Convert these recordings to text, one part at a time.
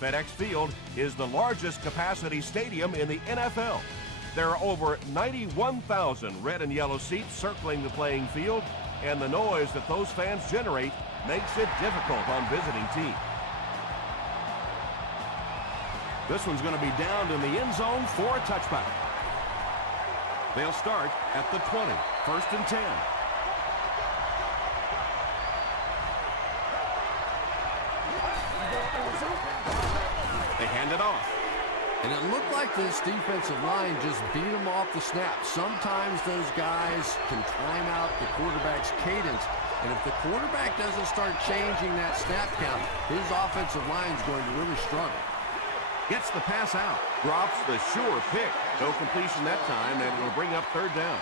FedEx Field is the largest capacity stadium in the NFL. There are over 91,000 red and yellow seats circling the playing field, and the noise that those fans generate makes it difficult on visiting teams. This one's going to be downed in the end zone for a touchback. They'll start at the 20, 1st and 10. They hand it off. And it looked like this defensive line just beat them off the snap. Sometimes those guys can time out the quarterback's cadence. And if the quarterback doesn't start changing that snap count, his offensive line is going to really struggle. Gets the pass out. Drops the sure pick. No completion that time, and it'll bring up 3rd down.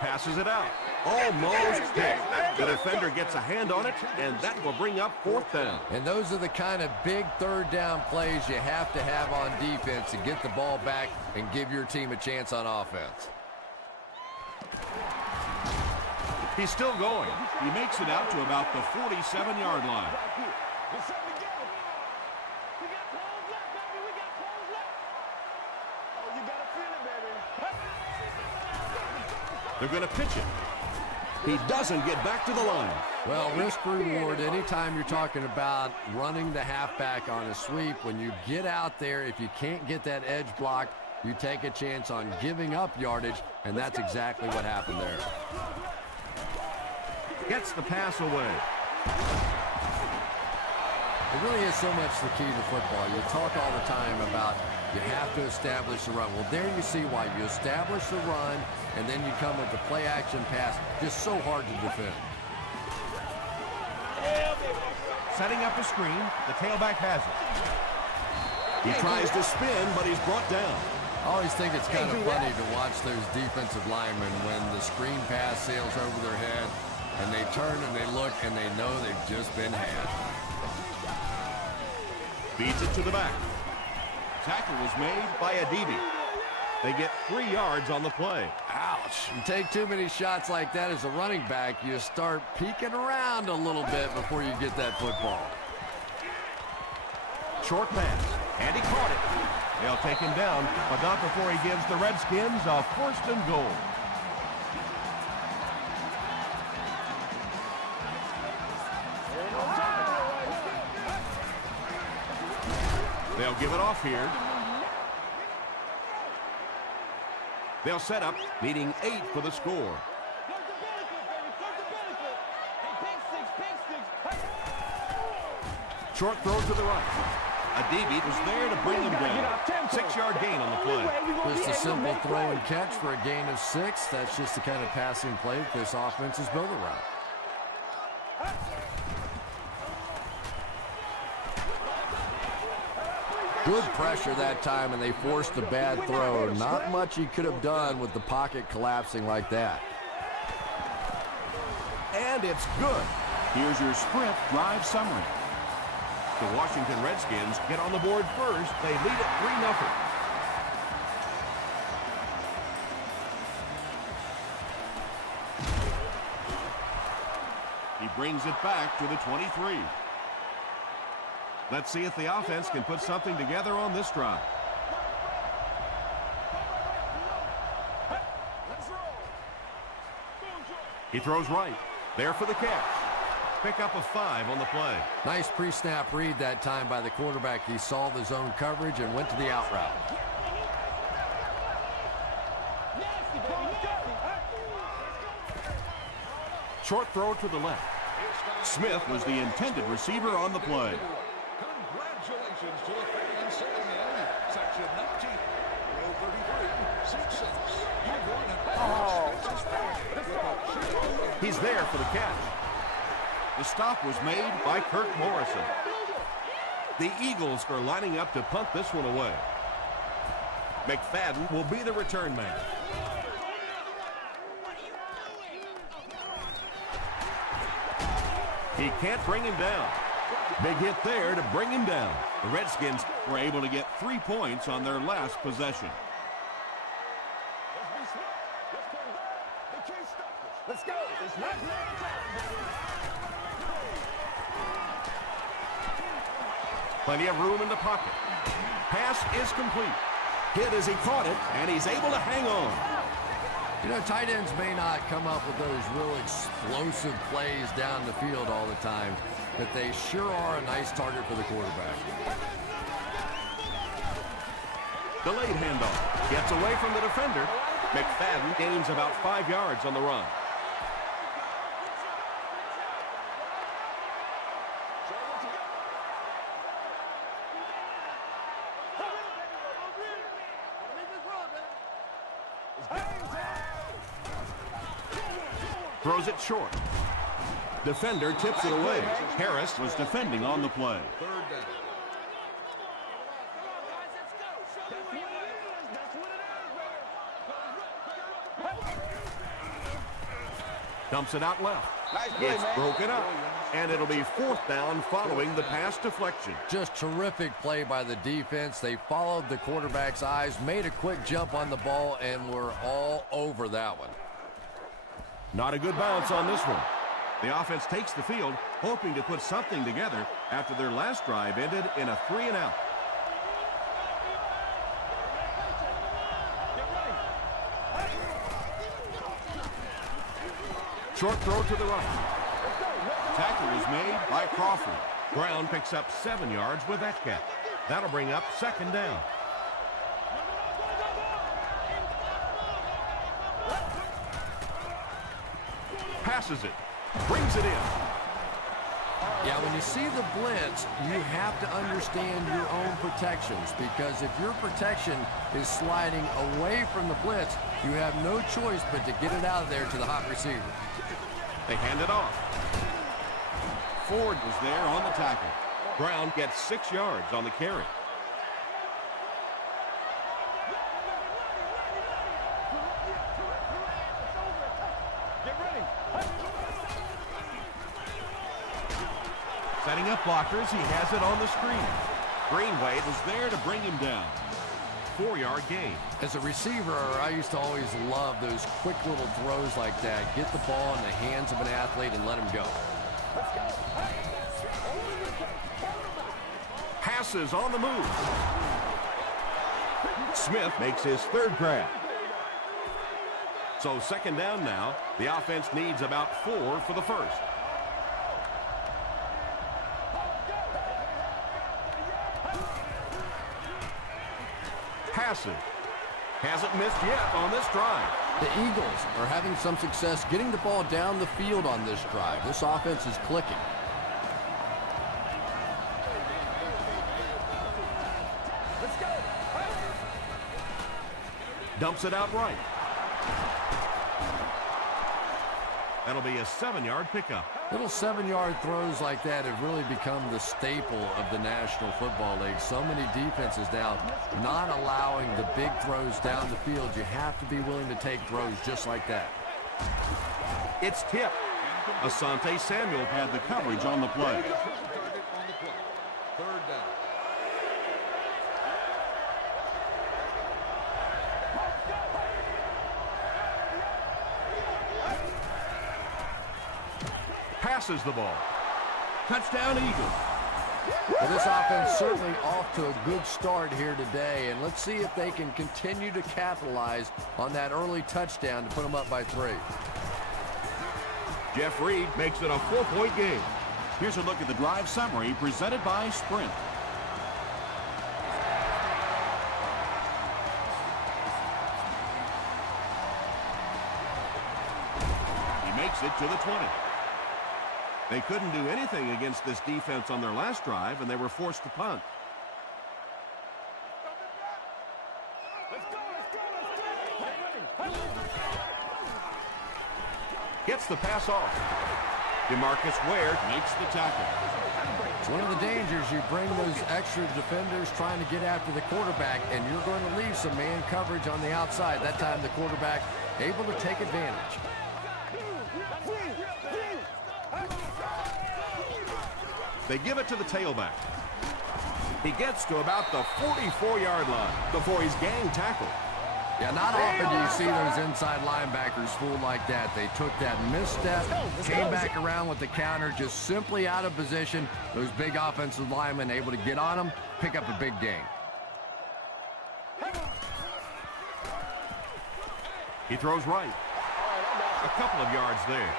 Passes it out. Almost picked. The defender gets a hand on it, and that will bring up 4th down. And those are the kind of big 3rd down plays you have to have on defense to get the ball back and give your team a chance on offense. He's still going. He makes it out to about the 47-yard line. They're going to pitch it. He doesn't get back to the line. Well, risk reward, anytime you're talking about running the halfback on a sweep, when you get out there, if you can't get that edge block, you take a chance on giving up yardage, and that's exactly what happened there. Gets the pass away. It really is so much the key to football. You talk all the time about you have to establish the run. Well, there you see why. You establish the run, and then you come with the play-action pass. Just so hard to defend. Setting up a screen. The tailback has it. He tries to spin, but he's brought down. I always think it's kind of funny to watch those defensive linemen when the screen pass sails over their head, and they turn and they look, and they know they've just been had. Feeds it to the back. Tackle was made by Adibi. They get 3 yards on the play. Ouch. You take too many shots like that as a running back, you start peeking around a little bit before you get that football. Short pass, and he caught it. They'll take him down, but not before he gives the Redskins a 1st and goal. They'll give it off here. They'll set up, needing 8 for the score. Short throw to the right. Adibi was there to bring him down. 6-yard gain on the play. Just a simple throw and catch for a gain of 6. That's just the kind of passing play that this offense is built around. Good pressure that time, and they forced a bad throw. Not much he could have done with the pocket collapsing like that. And it's good. Here's your Sprint drive summary. The Washington Redskins get on the board first. They lead it 3-0. He brings it back to the 23. Let's see if the offense can put something together on this drive. He throws right. There for the catch. Pick up a 5 on the play. Nice pre-snap read that time by the quarterback. He saw the zone coverage and went to the out route. Short throw to the left. Smith was the intended receiver on the play. Congratulations to the fans sitting in section 19, row 33, 6-6. You've won an He's there for the catch. The stop was made by Kirk Morrison. The Eagles are lining up to punt this one away. McFadden will be the return man. He can't bring him down. Big hit there to bring him down. The Redskins were able to get 3 points on their last possession. Plenty of room in the pocket. Pass is complete. Hit as he caught it, and he's able to hang on. You know, tight ends may not come up with those real explosive plays down the field all the time, but they sure are a nice target for the quarterback. Delayed handoff. Gets away from the defender. McFadden gains about 5 yards on the run. Throws it short. Defender tips it away. Harris was defending on the play. Third down. Dumps it out left. It's broken up, and it'll be 4th down following the pass deflection. Just terrific play by the defense. They followed the quarterback's eyes, made a quick jump on the ball, and were all over that one. Not a good bounce on this one. The offense takes the field, hoping to put something together after their last drive ended in a 3-and-out. Short throw to the right. Tackle is made by Crawford. Brown picks up 7 yards with that catch. That'll bring up 2nd down. Passes it. Brings it in. Yeah, when you see the blitz, you have to understand your own protections, because if your protection is sliding away from the blitz, you have no choice but to get it out of there to the hot receiver. They hand it off. Ford was there on the tackle. Brown gets 6 yards on the carry. Setting up blockers, he has it on the screen. Greenway was there to bring him down. 4-yard gain. As a receiver, I used to always love those quick little throws like that. Get the ball in the hands of an athlete and let him go. Passes on the move. Smith makes his 3rd grab. So 2nd down now. The offense needs about 4 for the first. Passes. Hasn't missed yet on this drive. The Eagles are having some success getting the ball down the field on this drive. This offense is clicking. Dumps it out right. That'll be a 7-yard pickup. Little 7-yard throws like that have really become the staple of the National Football League. So many defenses now not allowing the big throws down the field. You have to be willing to take throws just like that. It's tipped. Asante Samuel had the coverage on the play. Third down. Passes the ball. Touchdown, Eagles. Well, this offense certainly off to a good start here today, and let's see if they can continue to capitalize on that early touchdown to put them up by 3. Jeff Reed makes it a 4-point game. Here's a look at the drive summary presented by Sprint. He makes it to the 20. They couldn't do anything against this defense on their last drive, and they were forced to punt. Gets the pass off. DeMarcus Ware makes the tackle. It's one of the dangers. You bring those extra defenders trying to get after the quarterback, and you're going to leave some man coverage on the outside. That time the quarterback able to take advantage. They give it to the tailback. He gets to about the 44-yard line before he's gang tackled. Yeah, not often do you see those inside linebackers fooled like that. They took that misstep, came back around with the counter, just simply out of position. Those big offensive linemen able to get on them, pick up a big gain. He throws right. A couple of yards there.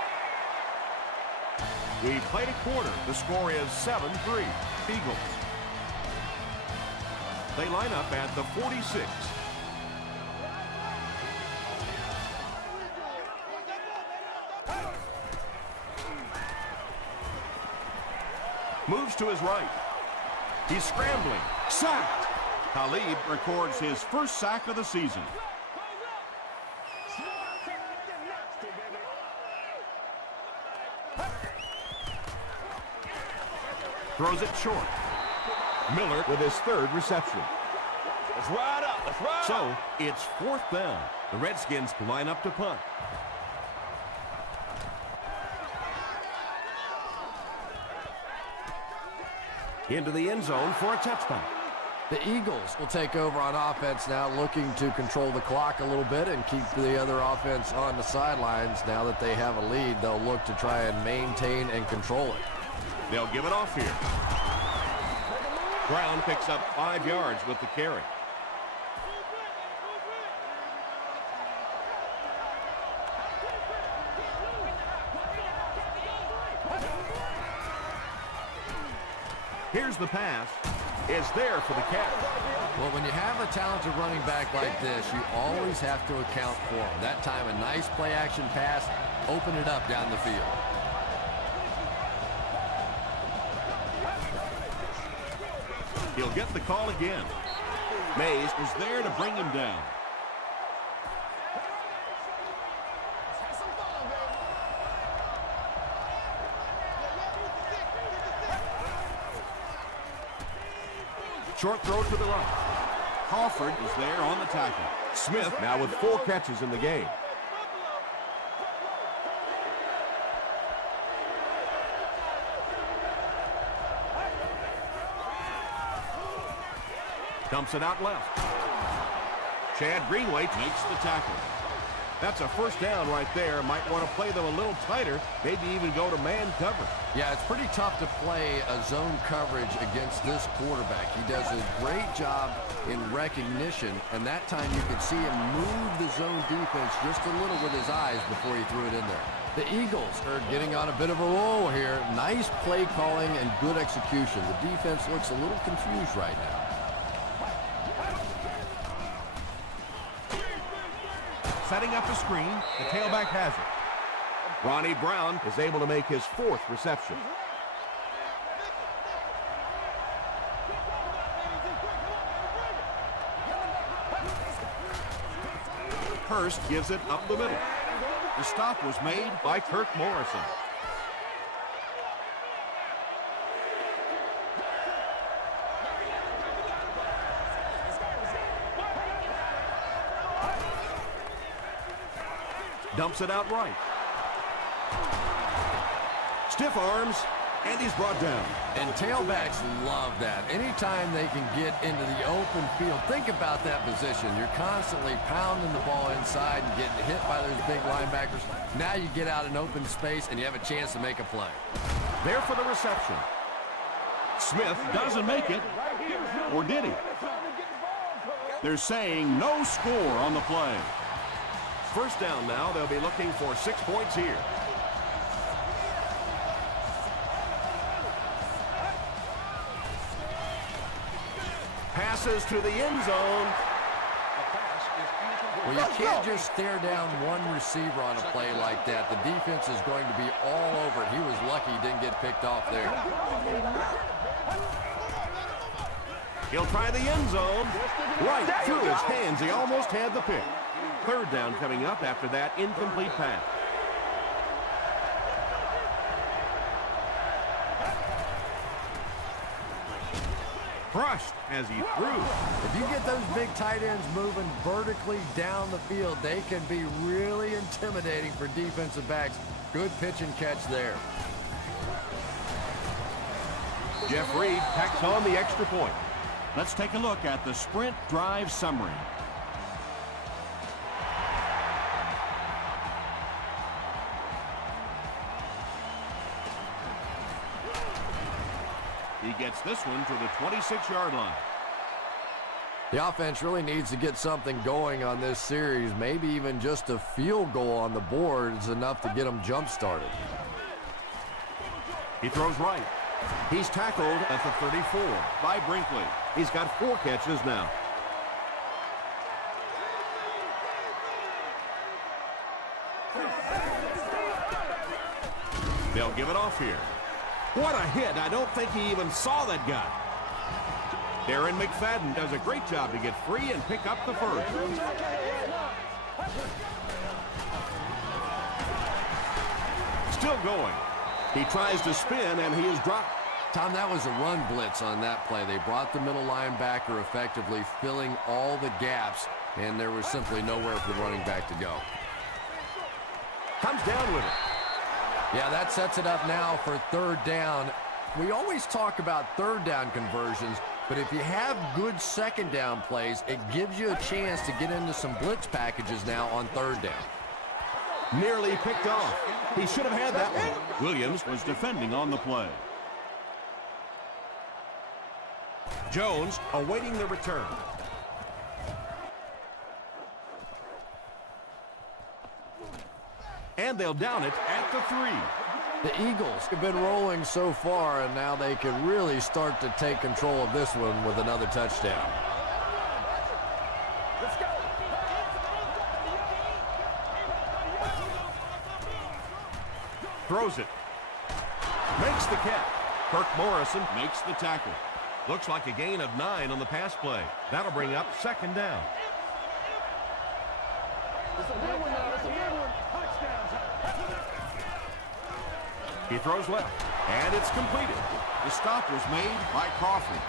We played a quarter. The score is 7-3. Eagles. They line up at the 46. Moves to his right. He's scrambling. Sacked. Talib records his first sack of the season. Throws it short. Miller with his third reception. Let's ride up. Let's ride up. So, it's 4th down. The Redskins line up to punt. Into the end zone for a touchback. The Eagles will take over on offense now, looking to control the clock a little bit and keep the other offense on the sidelines. Now that they have a lead, they'll look to try and maintain and control it. They'll give it off here. Brown picks up 5 yards with the carry. Here's the pass. It's there for the catch. Well, when you have a talented running back like this, you always have to account for him. That time, a nice play-action pass, open it up down the field. He'll get the call again. Mays was there to bring him down. Short throw to the right. Crawford was there on the tackle. Smith now with 4 catches in the game. Dumps it out left. Chad Greenway Makes the tackle. That's a first down right there. Might want to play them a little tighter, maybe even go to man coverage. Yeah, it's pretty tough to play a zone coverage against this quarterback. He does a great job in recognition, and that time you could see him move the zone defense just a little with his eyes before he threw it in there. The Eagles are getting on a bit of a roll here. Nice play calling and good execution. The defense looks a little confused right now. Setting up a screen, the tailback has it. Ronnie Brown is able to make his 4th reception. Hurst gives it up the middle. The stop was made By Kirk Morrison. Dumps it out right. Stiff arms, and he's brought down. And tailbacks love that. Anytime they can get into the open field, think about that position. You're constantly pounding the ball inside and getting hit by those big linebackers. Now you get out in open space and you have a chance to make a play. There for the reception. Smith doesn't make it. Or did he? They're saying no score on the play. first down now. They'll be looking for 6 points here. Passes to the end zone. Well, you can't just stare down one receiver on a play like that. The defense is going to be all over it. He was lucky he didn't get picked off there. He'll try the end zone. Right through his hands. He almost had the pick. Third down coming up after that incomplete pass. Crushed as he threw. If you get those big tight ends moving vertically down the field, they can be really intimidating for defensive backs. Good pitch and catch there. Jeff Reed tacks on the extra point. Let's take a look at the sprint drive summary. gets this one to the 26-yard line. The offense really needs to get something going on this series. Maybe even just a field goal on the board is enough to get them jump-started. He throws right. He's tackled at the 34 By Brinkley. He's got 4 catches now. They'll give it off here. What a hit. I don't think he even saw that guy. Darren McFadden does a great job to get free and pick up the first. Still going. He tries to spin, and he is dropped. Tom, that was a run blitz on that play. They brought the middle linebacker effectively filling all the gaps, and there was simply nowhere for the running back to go. Comes down with it. Yeah, that sets it up now for third down. We always talk about third down conversions, but if you have good second down plays, it gives you a chance to get into some blitz packages now on third down. Nearly picked off. He should have had that one. Williams was defending on the play. Jones awaiting the return. And they'll down it at the 3. The Eagles have been rolling so far, and now they can really start to take control of this one with another touchdown. Let's go. Throws it. Makes the catch. Kirk Morrison Makes the tackle. looks like a gain of 9 on the pass play. That'll bring up second down. It's a good one now. It's a good one. He throws left, and it's completed. The stop was made by Crawford.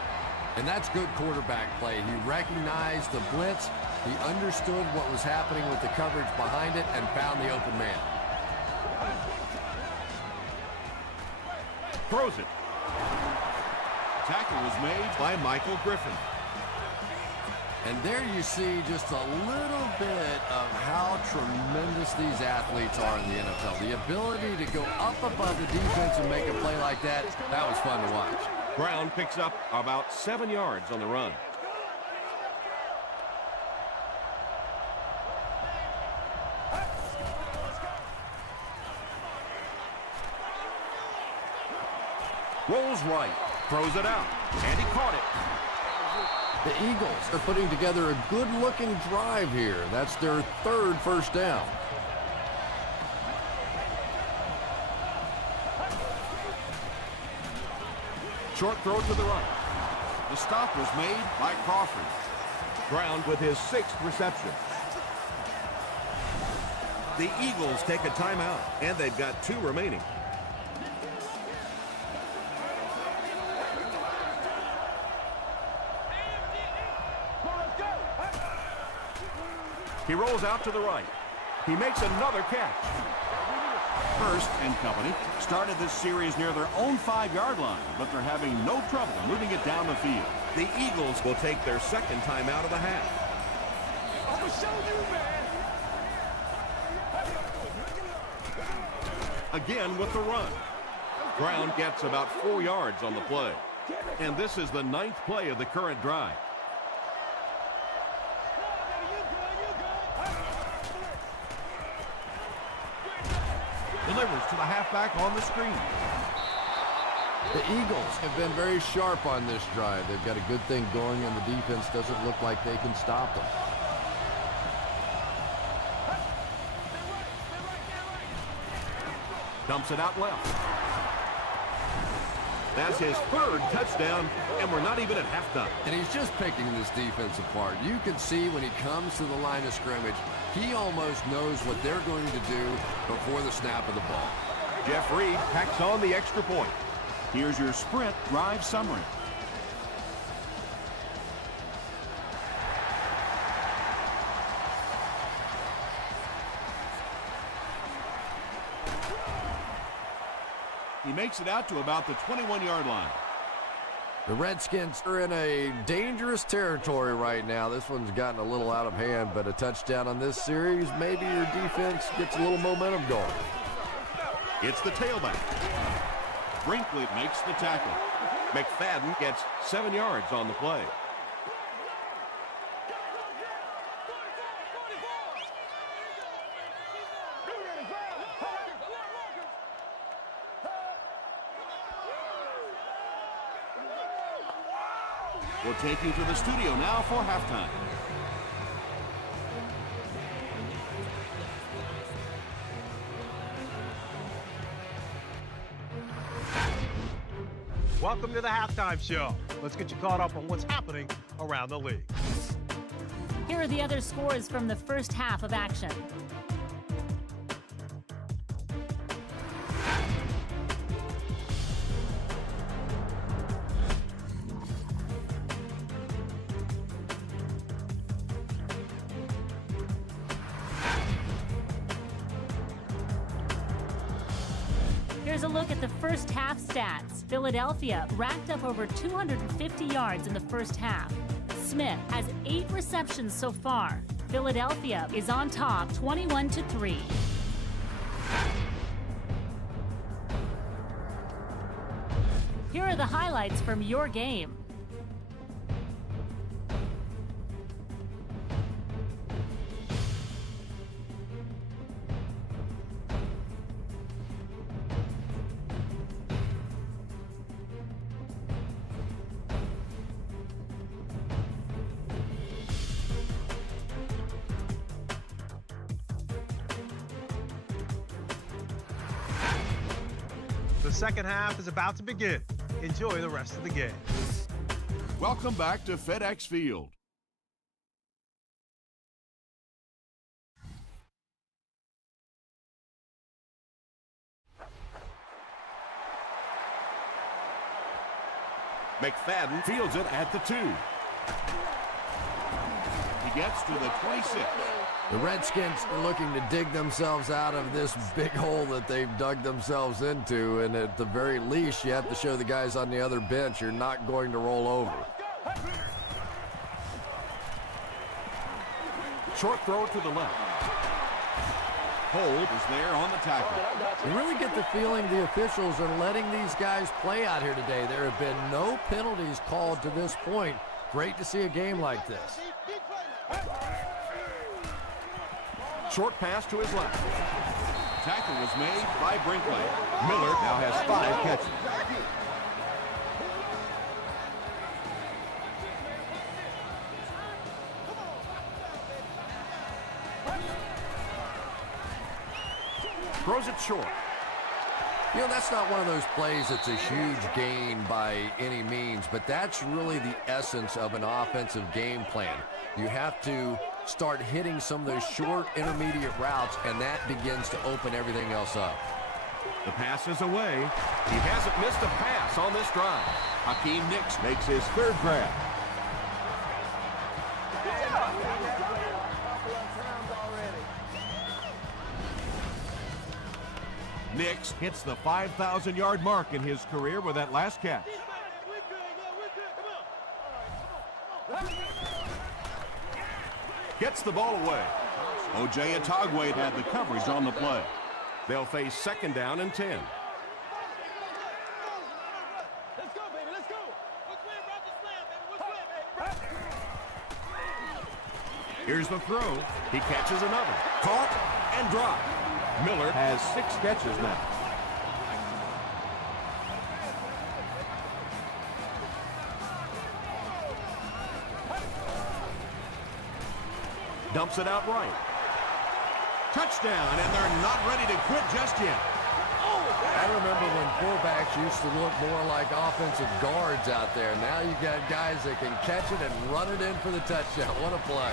And that's good quarterback play. He recognized the blitz, he understood what was happening with the coverage behind it, and found the open man. Throws it Tackle was made by Michael Griffin. And there you see just a little bit of how tremendous these athletes are in the NFL. The ability to go up above the defense and make a play like that, that was fun to watch. Brown picks up about 7 yards on the run. Rolls right, throws it out, and he caught it. The Eagles are putting together a good-looking drive here. That's their third first down. Short throw to the right. The stop was made by Crawford. Brown with his 6th reception. The Eagles take a timeout, and they've got 2 remaining. He rolls out to the right. He makes another catch. Hurst and company started this series near their own 5-yard line, but they're having no trouble moving it down the field. The Eagles will take their 2nd timeout of the half. I'm going to show you, man. Again with the run. Brown gets about 4 yards on the play. And this is the 9th play of the current drive. Delivers to the halfback on the screen. The Eagles have been very sharp on this drive. They've got a good thing going, and the defense doesn't look like they can stop them. Dumps it out left. That's his 3rd touchdown, and we're not even at halftime. And he's just picking this defense apart. You can see when he comes to the line of scrimmage, he almost knows what they're going to do before the snap of the ball. Jeff Reed packs on the extra point. Here's your sprint drive summary. He makes it out to about the 21-yard line. The Redskins are in a dangerous territory right now. This one's gotten a little out of hand, but a touchdown on this series, maybe your defense gets a little momentum going. It's the tailback. Brinkley makes the tackle. McFadden gets 7 yards on the play. We'll take you to the studio now for halftime. Welcome to the halftime show. Let's get you caught up on what's happening around the league. Here are the other scores from the first half of action. Here's a look at the first half stats. Philadelphia racked up over 250 yards in the first half. Smith has 8 receptions so far. Philadelphia is on top 21-3. Here are the highlights from your game. The second half is about to begin. Enjoy the rest of the game. Welcome back to FedEx Field. McFadden fields it at the 2. He gets to the 26. The Redskins are looking to dig themselves out of this big hole that they've dug themselves into, and at the very least, you have to show the guys on the other bench you're not going to roll over. Short throw to the left. Hold is there on the tackle. You really get the feeling the officials are letting these guys play out here today. There have been no penalties called to this point. Great to see a game like this. Short pass to his left. Tackle was made by Brinkley. Miller now has 5 catches. Throws it short. You know, that's not one of those plays that's a huge gain by any means, but that's really the essence of an offensive game plan. You have to start hitting some of those short intermediate routes, and that begins to open everything else up. The pass is away. He hasn't missed a pass on this drive. Hakeem Nicks Makes his 3rd grab. Nicks hits the 5,000-yard mark in his career with that last catch. Gets the ball away. O.J. Atogwe had the coverage on the play. They'll face 2nd down and 10. Let's go, baby, let's go. Let's win, Roger Slam, baby. Let's win, Here's the throw. He catches another. Caught and dropped. Miller has 6 catches now. Dumps it out right. Touchdown, and they're not ready to quit just yet. I remember when fullbacks used to look more like offensive guards out there. Now you got guys that can catch it and run it in for the touchdown. What a play.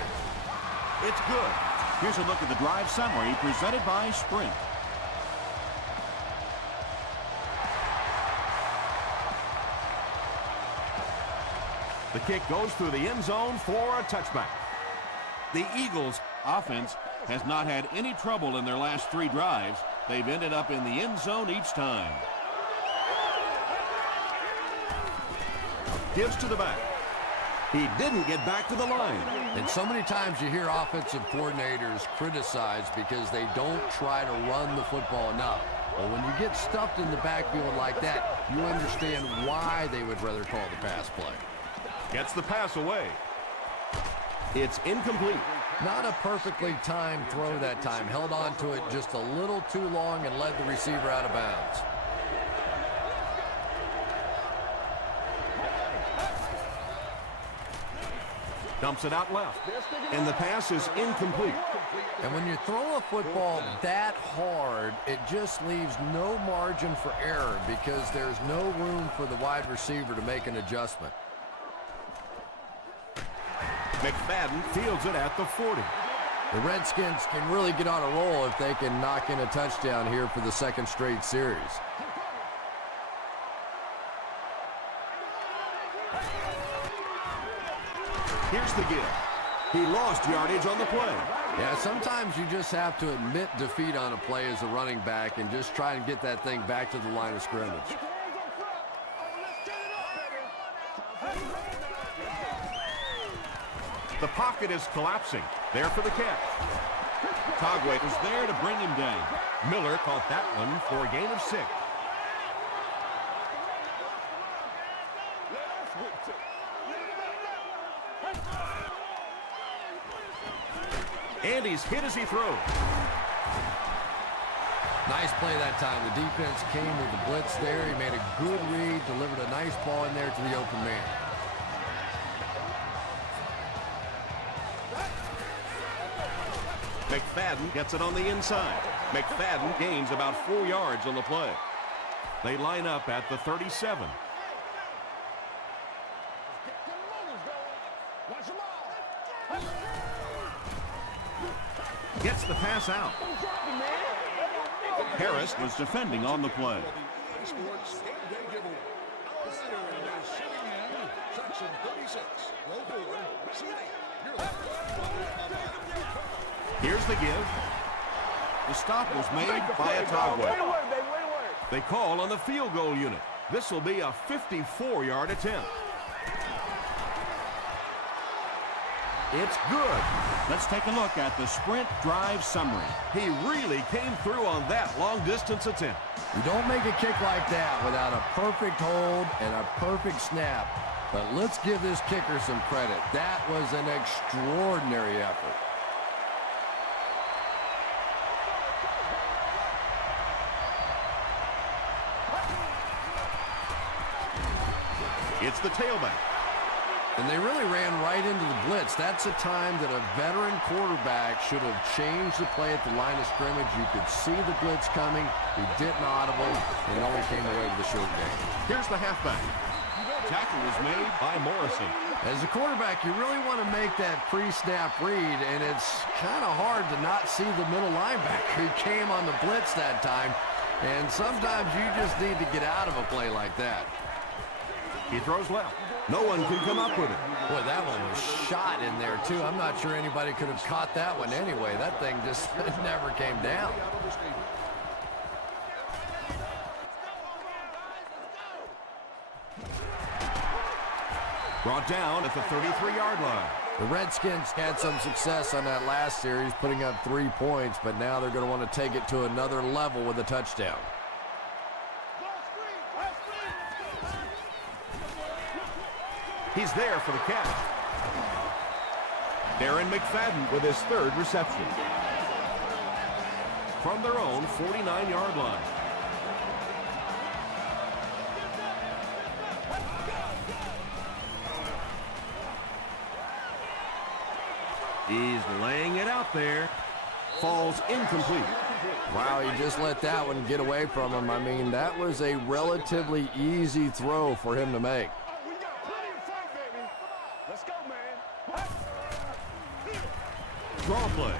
It's good. Here's a look at the drive summary presented by Sprint. The kick goes through the end zone for a touchback. The Eagles' offense has not had any trouble in their last 3 drives. They've ended up in the end zone each time. Gives to the back. He didn't get back to the line. And so many times you hear offensive coordinators criticized because they don't try to run the football enough. Well, when you get stuffed in the backfield like that, you understand why they would rather call the pass play. Gets the pass away. It's incomplete. Not a perfectly timed throw that time. Held on to it just a little too long and led the receiver out of bounds. Dumps it out left. And the pass is incomplete. And when you throw a football that hard, it just leaves no margin for error because there's no room for the wide receiver to make an adjustment. McFadden fields it at the 40. The Redskins can really get on a roll if they can knock in a touchdown here for the second straight series. Here's the give. He lost yardage on the play. Yeah, sometimes you just have to admit defeat on a play as a running back and just try and get that thing back to the line of scrimmage. The pocket is collapsing. There for the catch. Togway was there to bring him down. Miller caught that one for a gain of 6. And he's hit as he throws. Nice play that time. The defense came with the blitz there. He made a good read, delivered a nice ball in there to the open man. McFadden gets it on the inside. McFadden gains about 4 yards on the play. They line up at the 37. Gets the pass out. Harris was defending on the play. Sports game day giveaway. Outsider is sitting in section 36. Row 4, CD. You're the Here's the give. The stop was made by a Togway. They call on the field goal unit. This will be a 54-yard attempt. It's good. Let's take a look at the sprint drive summary. He really came through on that long-distance attempt. You don't make a kick like that without a perfect hold and a perfect snap. But let's give this kicker some credit. That was an extraordinary effort. It's the tailback. And they really ran right into the blitz. That's a time that a veteran quarterback should have changed the play at the line of scrimmage. You could see the blitz coming. He didn't audible, and it only came away with a short gain. Here's the halfback. Tackle was made by Morrison. As a quarterback, you really want to make that pre-snap read, and it's kind of hard to not see the middle linebacker. He came on the blitz that time, and sometimes you just need to get out of a play like that. He throws left. No one can come up with it. Boy, that one was shot in there, too. I'm not sure anybody could have caught that one anyway. That thing just never came down. Brought down at the 33-yard line. The Redskins had some success on that last series, putting up 3 points, but now they're going to want to take it to another level with a touchdown. He's there for the catch. Darren McFadden with his 3rd reception. From their own 49-yard line. He's laying it out there. Falls incomplete. Wow, he just let that one get away from him. I mean, that was a relatively easy throw for him to make. Draw play.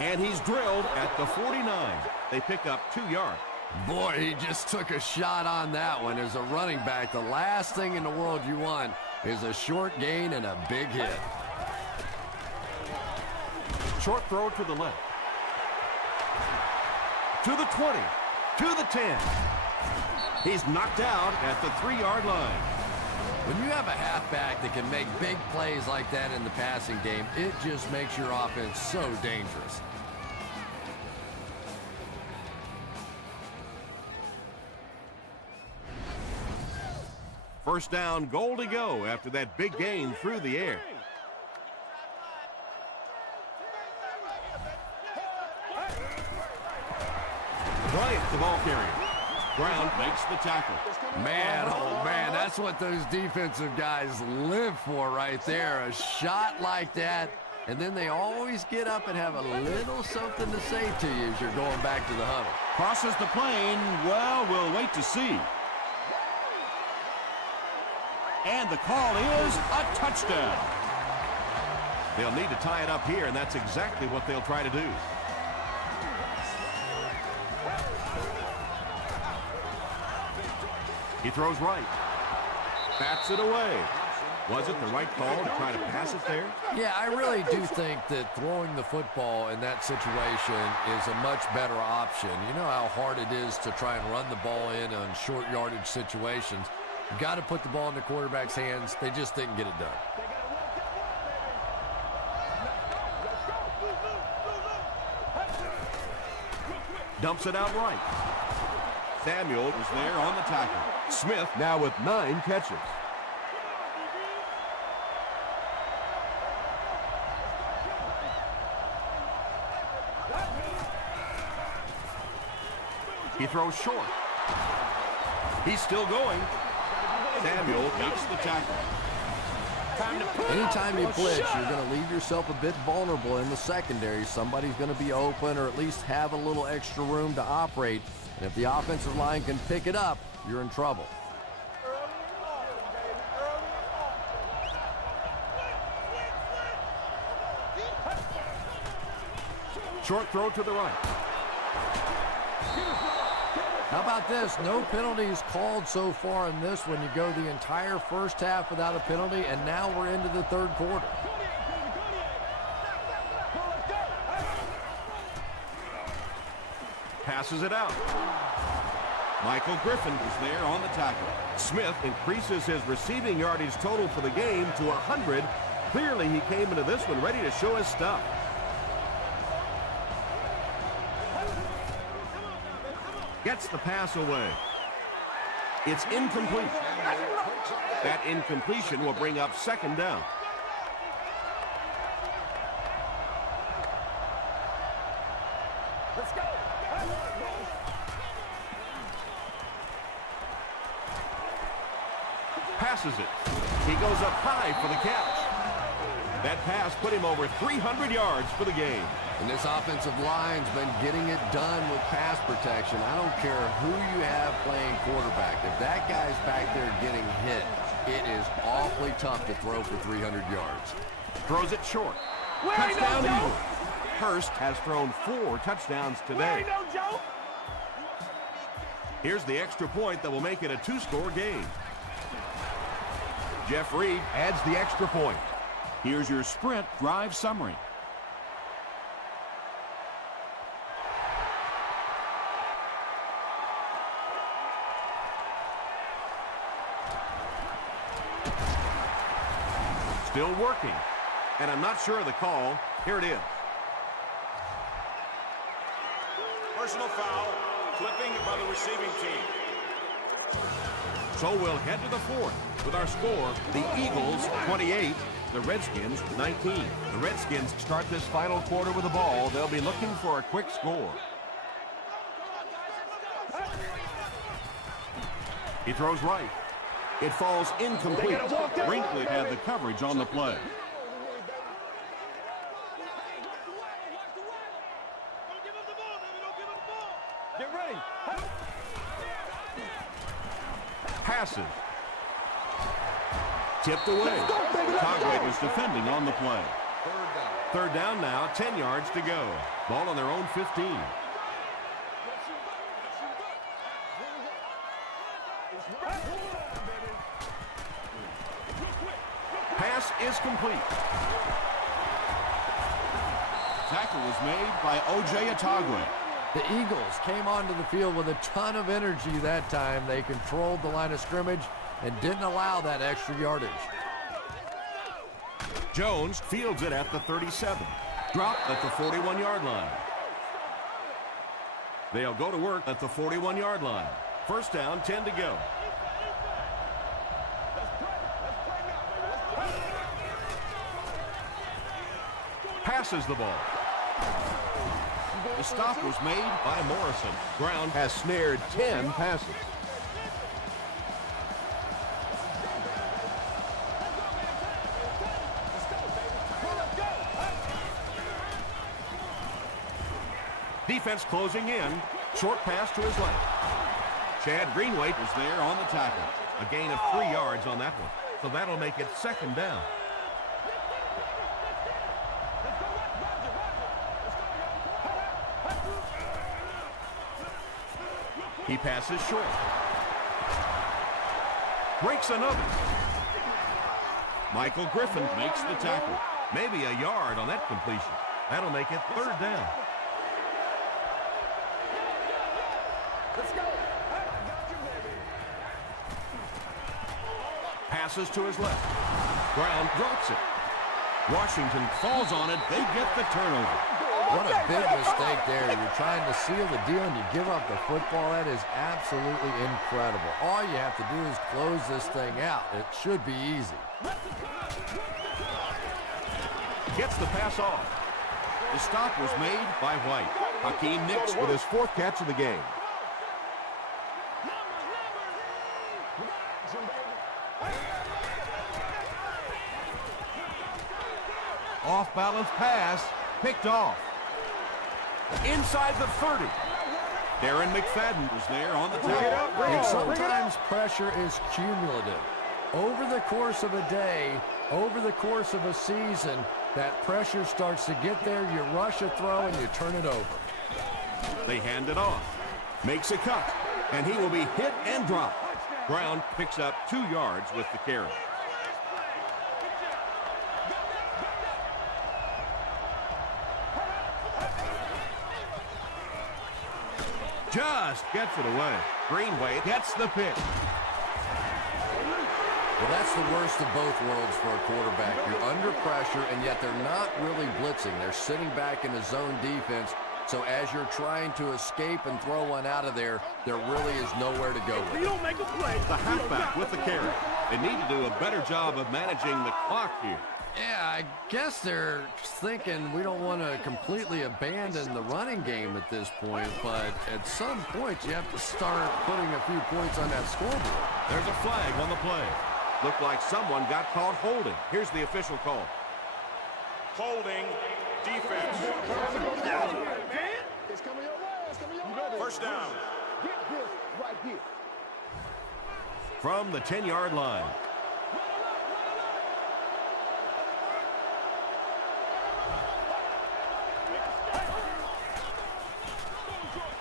And he's drilled at the 49. They pick up 2 yards. Boy, he just took a shot on that one. As a running back, the last thing in the world you want is a short gain and a big hit. Short throw to the left. To the 20. To the 10. He's knocked out at the 3-yard line. When you have a halfback that can make big plays like that in the passing game, it just makes your offense so dangerous. First down, goal to go after that big gain through the air. Bryant, the ball carrier. Brown makes the tackle. Man, oh man, that's what those defensive guys live for right there. A shot like that, and then they always get up and have a little something to say to you as you're going back to the huddle. Crosses the plane. Well, we'll wait to see. And the call is a touchdown. They'll need to tie it up here, and that's exactly what they'll try to do. He throws right. Bats it away. Was it the right call to try to pass it there? Yeah, I really do think that throwing the football in that situation is a much better option. You know how hard it is to try and run the ball in on short yardage situations. You've got to put the ball in the quarterback's hands. They just didn't get it done. Dumps it out right. Samuel was there on the tackle. Smith now with 9 catches. He throws short. He's still going. Samuel makes the tackle. Anytime you blitz, you're going to leave yourself a bit vulnerable in the secondary. Somebody's going to be open or at least have a little extra room to operate. And if the offensive line can pick it up, you're in trouble. Short throw to the right. How about this? No penalties called so far in this one. You go the entire first half without a penalty, and now we're into the third quarter. Passes it out. Michael Griffin was there on the tackle. Smith increases his receiving yardage total for the game to 100. Clearly, he came into this one ready to show his stuff. Gets the pass away. It's incomplete. That incompletion will bring up second down. Let's go. Passes it. He goes up high for the catch. That pass put him over 300 yards for the game. And this offensive line's been getting it done with pass protection. I don't care who you have playing quarterback. If that guy's back there getting hit, it is awfully tough to throw for 300 yards. Throws it short. Touchdown Eagles. Hurst has thrown 4 touchdowns today. Here's the extra point that will make it a 2-score game. Jeff Reed adds the extra point. Here's your sprint drive summary. Still working. And I'm not sure of the call. Here it is. Personal foul, clipping by the receiving team. So we'll head to the 4th with our score, the Eagles 28, the Redskins 19. The Redskins start this final quarter with the ball. They'll be looking for a quick score. He throws right. It falls incomplete. Brinkley had the coverage on the play. Get ready. Passes. Tipped away. Togway was defending on the play. Third down now, 10 yards to go. Ball on their own 15. Pass is complete. Tackle was made by O.J. Atogwe. The Eagles came onto the field with a ton of energy that time. They controlled the line of scrimmage and didn't allow that extra yardage. Jones fields it at the 37. Dropped at the 41-yard line. They'll go to work at the 41-yard line. First down, 10 to go. passes the ball. The stop was made by Morrison. Brown has snared 10 passes. Defense closing in. Short pass to his left. Chad Greenway Was there on the tackle. a gain of 3 yards on that one. So that'll make it second down. He passes short. Breaks another. Michael Griffin Makes the tackle. maybe a yard on that completion. That'll make it third down. Passes to his left. Brown drops it. Washington falls on it. They get the turnover. What a big mistake there. You're trying to seal the deal and you give up the football. That is absolutely incredible. All you have to do is close this thing out. It should be easy. Gets the pass off. The stop was made by White. Hakeem Nicks With his 4th catch of the game. Off-balance pass. Picked off. Inside the 30. Darren McFadden was there on the tackle. And sometimes pressure is cumulative. Over the course of a day, over the course of a season, that pressure starts to get there. You rush a throw and you turn it over. They hand it off. Makes a cut. And he will be hit and dropped. Brown picks up 2 yards with the carry. Just gets it away. Greenway gets the pick. Well, that's the worst of both worlds for a quarterback. You're under pressure, and yet they're not really blitzing. They're sitting back in a zone defense. So as you're trying to escape and throw one out of there, there really is nowhere to go with it. You don't make a play. The halfback with the carry. They need to do a better job of managing the clock here. Yeah, I guess they're thinking we don't want to completely abandon the running game at this point, but at some point you have to start putting a few points on that scoreboard. There's a flag on the play. Looked like someone got caught holding. Here's the official call. Holding defense. It's coming your way. It's coming your way. First down. Get this right here. From the 10-yard line.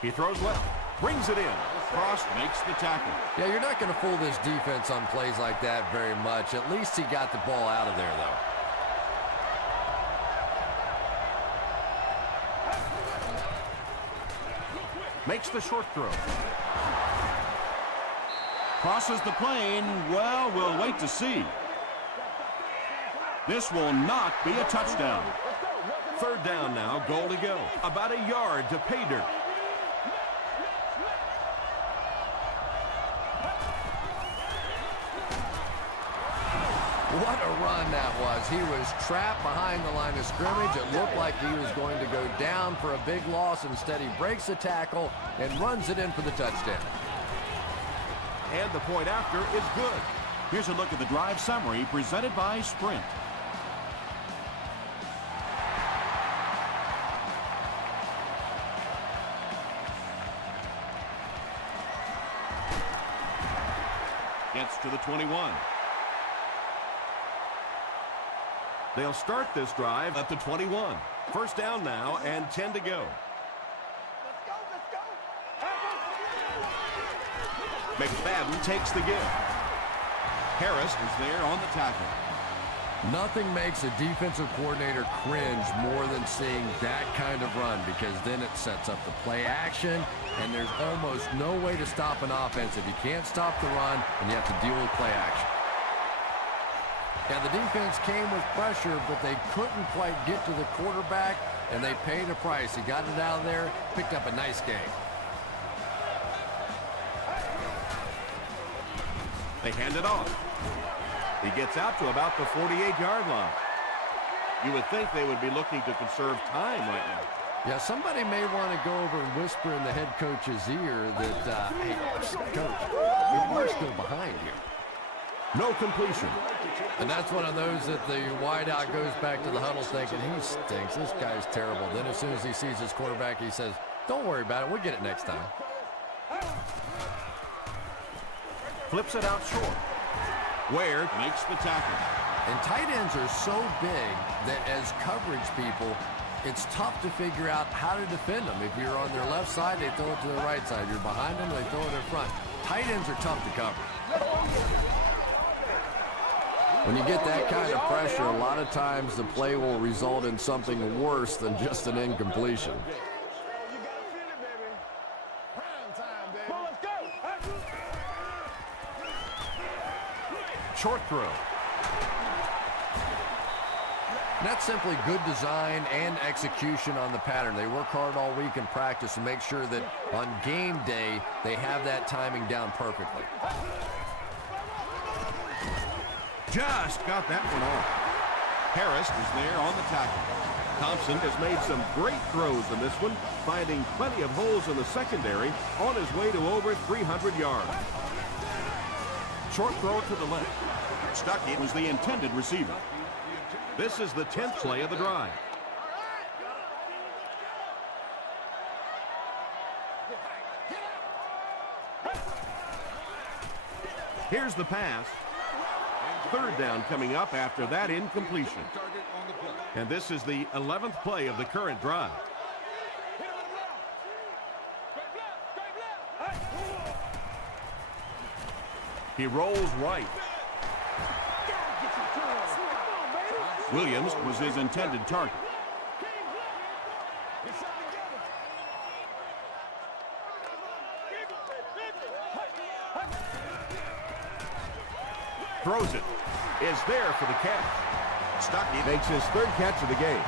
He throws left. Brings it in. Frost makes the tackle. Yeah, you're not going to fool this defense on plays like that very much. At least he got the ball out of there, though. Makes the short throw. Crosses the plane. Well, we'll wait to see. This will not be a touchdown. Third down now. Goal to go. About a yard to pay dirt. What a run that was. He was trapped behind the line of scrimmage. It looked like he was going to go down for a big loss. Instead, he breaks the tackle and runs it in for the touchdown. And the point after is good. Here's a look at the drive summary presented by Sprint. Gets to the 21. They'll start this drive at the 21. First down now and 10 to go. McFadden takes the give. Harris is there on the tackle. Nothing makes a defensive coordinator cringe more than seeing that kind of run, because then it sets up the play action, and there's almost no way to stop an offense if you can't stop the run and you have to deal with play action. Yeah, the defense came with pressure, but they couldn't quite get to the quarterback, and they paid a price. He got it out of there, picked up a nice game. They hand it off. He gets out to about the 48-yard line. You would think they would be looking to conserve time right now. Yeah, somebody may want to go over and whisper in the head coach's ear that, hey, coach, we're still behind here. No completion. And that's one of those that the wideout goes back to the huddle thinking, he stinks, this guy's terrible. Then as soon as he sees his quarterback, he says, don't worry about it, we'll get it next time. Flips it out short. Ware Makes the tackle. And tight ends are so big that as coverage people, it's tough to figure out how to defend them. If you're on their left side, they throw it to the right side. You're behind them, they throw it in front. Tight ends are tough to cover. When you get that kind of pressure, a lot of times the play will result in something worse than just an incompletion. short throw. That's simply good design and execution on the pattern. They work hard all week in practice to make sure that on game day they have that timing down perfectly. Just got that one off. Harris is there on the tackle. Thompson has made some great throws in this one, finding plenty of holes in the secondary on his way to over 300 yards. Short throw to the left. Stuckey was the intended receiver. This is the 10th play of the drive. Here's the pass. Third down coming up after that incompletion. And this is the 11th play of the current drive. He rolls right. Williams was his intended target. Throws it. Is there for the catch. Stuckey Makes his third catch of the game.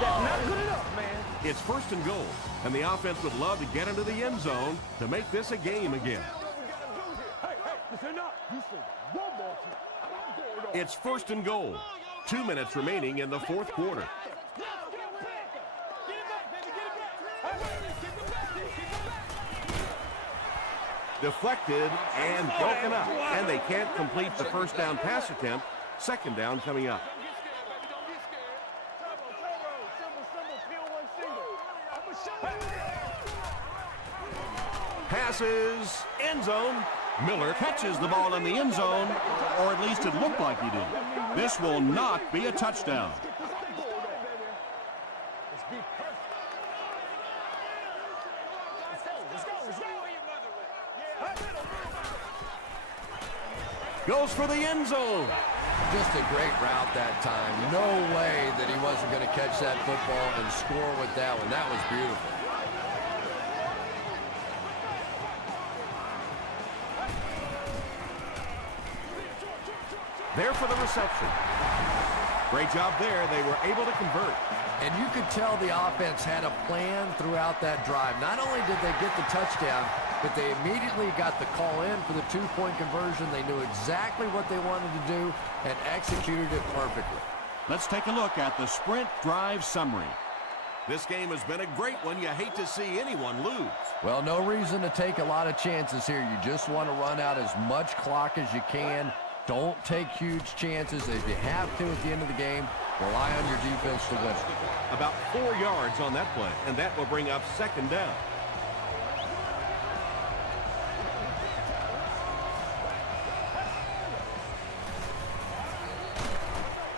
That's not good enough, man. It's first and goal, and the offense would love to get into the end zone to make this a game again. Listen up. You said one more time. I'm going on. It's first and goal. 2 minutes remaining in the fourth quarter. Deflected and broken up, and they can't complete the first down pass attempt. Second down coming up. Passes, end zone. Miller catches the ball in the end zone, or at least it looked like he did. This will not be a touchdown. Goes for the end zone. Just a great route that time. No way that he wasn't going to catch that football and score with that one. That was beautiful. There for the reception. Great job there. They were able to convert. And you could tell the offense had a plan throughout that drive. Not only did they get the touchdown, but they immediately got the call in for the two-point conversion. They knew exactly what they wanted to do and executed it perfectly. Let's take a look at the sprint drive summary. This game has been a great one. You hate to see anyone lose. Well, no reason to take a lot of chances here. You just want to run out as much clock as you can. Don't take huge chances. If you have to at the end of the game, rely on your defense to win it. About 4 yards on that play, and that will bring up second down.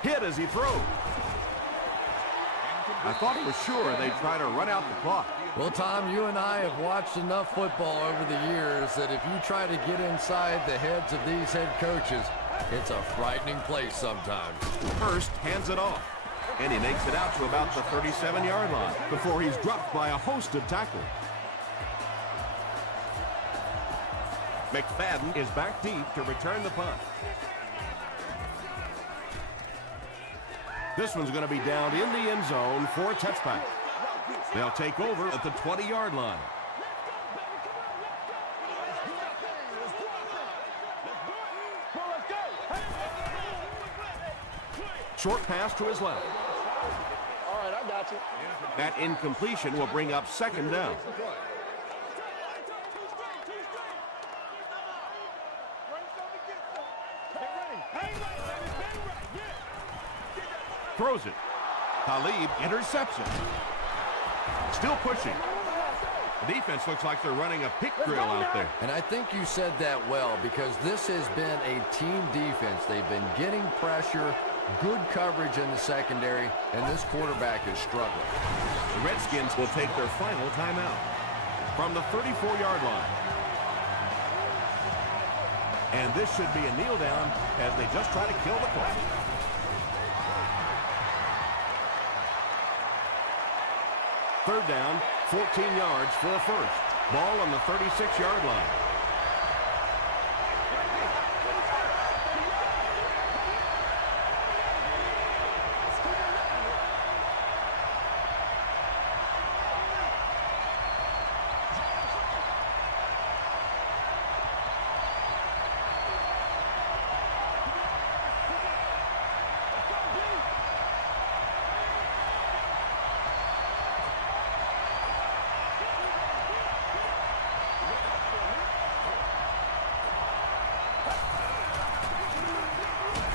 Hit as he throws. I thought for sure they'd try to run out the clock. Well, Tom, you and I have watched enough football over the years that if you try to get inside the heads of these head coaches, it's a frightening place sometimes. Hurst hands it off, and he makes it out to about the 37-yard line before he's dropped by a host of tacklers. McFadden is back deep to return the punt. This one's going to be down in the end zone for a touchback. They'll take over at the 20-yard line. Short pass to his left. All right, I got you. That incompletion will bring up second down. Throws it. Talib intercepts it. Still pushing. The defense looks like they're running a pick drill out there. And I think you said that well, because this has been a team defense. They've been getting pressure, good coverage in the secondary, and this quarterback is struggling. The Redskins will take their final timeout from the 34-yard line. And this should be a kneel down as they just try to kill the clock. Third down, 14 yards for a first. Ball on the 36-yard line.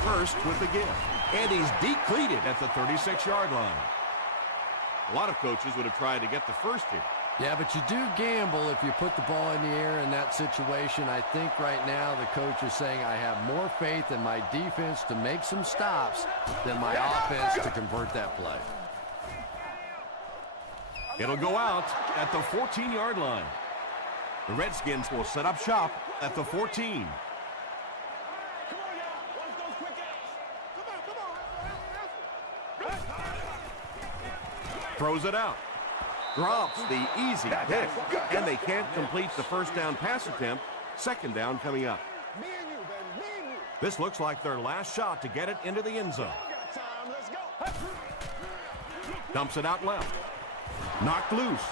First with the give. And he's depleted at the 36-yard line. A lot of coaches would have tried to get the first here. Yeah, but you do gamble if you put the ball in the air in that situation. I think right now the coach is saying I have more faith in my defense to make some stops than my offense to convert that play. It'll go out at the 14-yard line. The Redskins will set up shop at the 14. Throws it out. Drops the easy pick. And they can't complete the first down pass attempt. Second down coming up. This looks like their last shot to get it into the end zone. Dumps it out left. Knocked loose.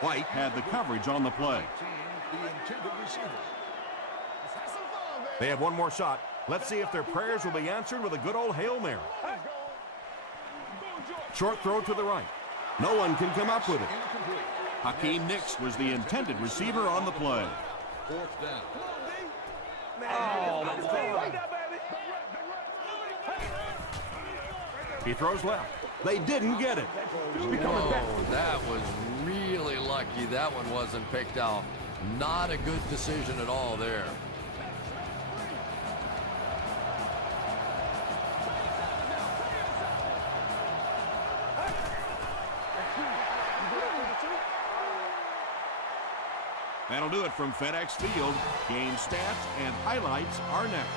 White had the coverage on the play. They have one more shot. Let's see if their prayers will be answered with a good old Hail Mary. Short throw to the right. No one can come up with it. Hakeem Nicks was the intended receiver on the play. Fourth down. He throws left. They didn't get it. Whoa, that was really lucky that one wasn't picked off. Not a good decision at all there. That'll do it from FedEx Field. Game stats and highlights are next.